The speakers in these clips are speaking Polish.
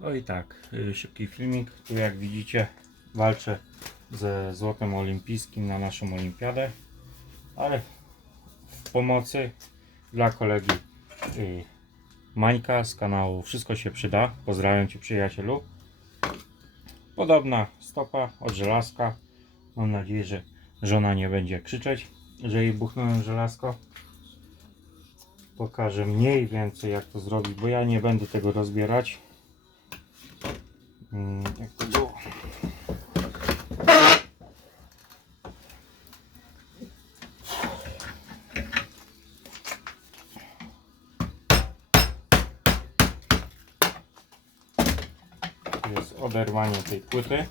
No i tak, y, szybki filmik. Tu jak widzicie walczę ze złotem olimpijskim na naszą olimpiadę, ale w pomocy dla kolegi y, Mańka z kanału Wszystko się przyda. Pozdrawiam Cię przyjacielu. Podobna stopa od żelazka. Mam nadzieję, że żona nie będzie krzyczeć, że jej buchnąłem żelazko. Pokażę mniej więcej jak to zrobić, bo ja nie będę tego rozbierać. Mm, Jak to było? Jest oderwanie tej płyty.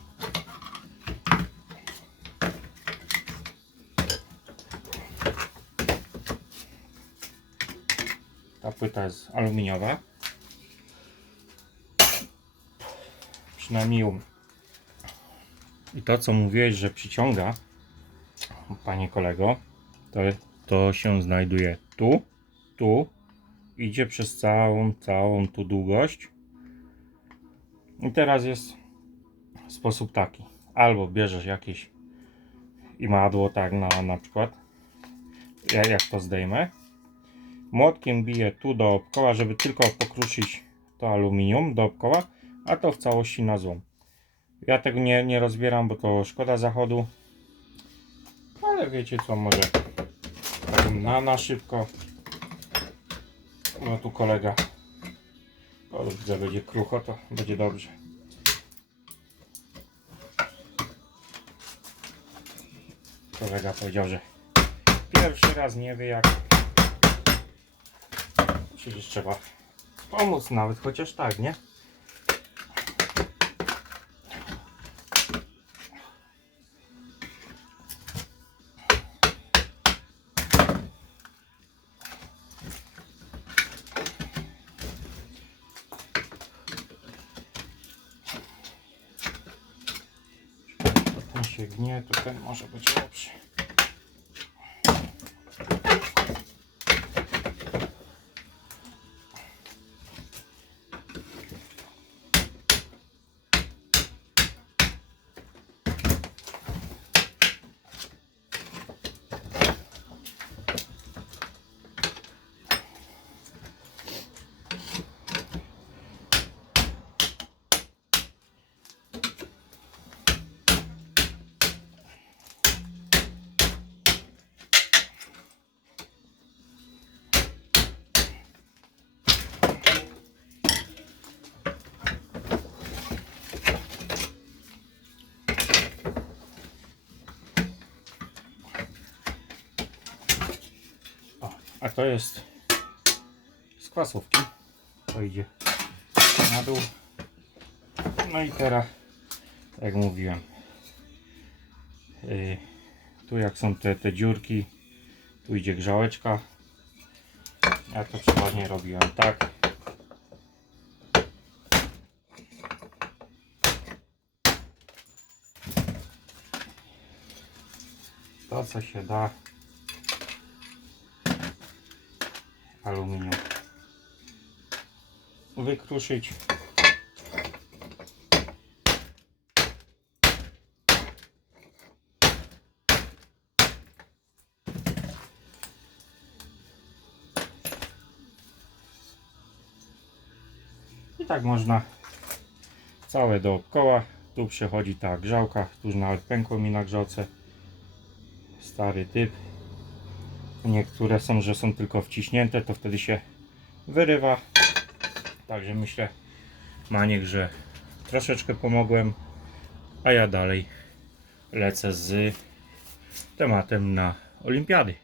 Ta płyta jest aluminiowa. Przynajmniej u. I to co mówiłeś, że przyciąga, panie kolego, to, to się znajduje tu, tu, idzie przez całą, całą tu długość. I teraz jest sposób taki. Albo bierzesz jakieś imadło, tak na, na przykład, ja, jak to zdejmę, młotkiem biję tu dookoła, żeby tylko pokruszyć to aluminium dookoła, a to w całości na złom. Ja tego nie, nie rozbieram, bo to szkoda zachodu. Ale wiecie co, może na, na szybko. No tu kolega. O, widzę, będzie krucho, to będzie dobrze. Kolega powiedział, że pierwszy raz nie wie jak. Przecież trzeba pomóc nawet, chociaż tak, nie? Się gnie, to ten może być lepszy. A to jest z kwasówki. To idzie na dół. No i teraz, jak mówiłem, yy, tu jak są te, te dziurki, tu idzie grzałeczka. Ja to przeważnie robiłem tak. To co się da aluminium wykruszyć. I tak można całe dookoła. Tu przechodzi ta grzałka, tu już nawet pękło mi na grzałce. Stary typ. Niektóre są, że są tylko wciśnięte, to wtedy się wyrywa. Także myślę, Maniek, że troszeczkę pomogłem, a ja dalej lecę z tematem na olimpiady.